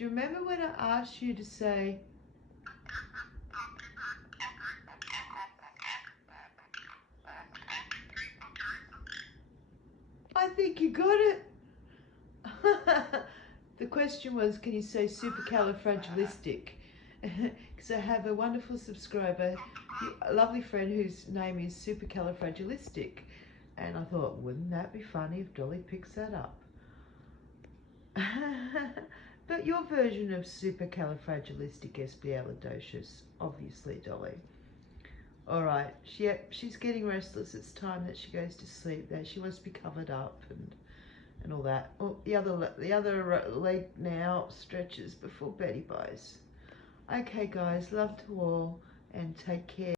Do you remember when I asked you to say, I think you got it. The question was, can you say supercalifragilistic? Because I have a wonderful subscriber, a lovely friend whose name is Supercalafragalistic. And I thought, wouldn't that be funny if Dolly picks that up? But your version of supercalifragilistic espyeledoscious, obviously, Dolly. All right, she's getting restless. It's time that she goes to sleep. That she wants to be covered up and all that. Oh, the other leg now stretches before Betty buys. Okay, guys, love to all and take care.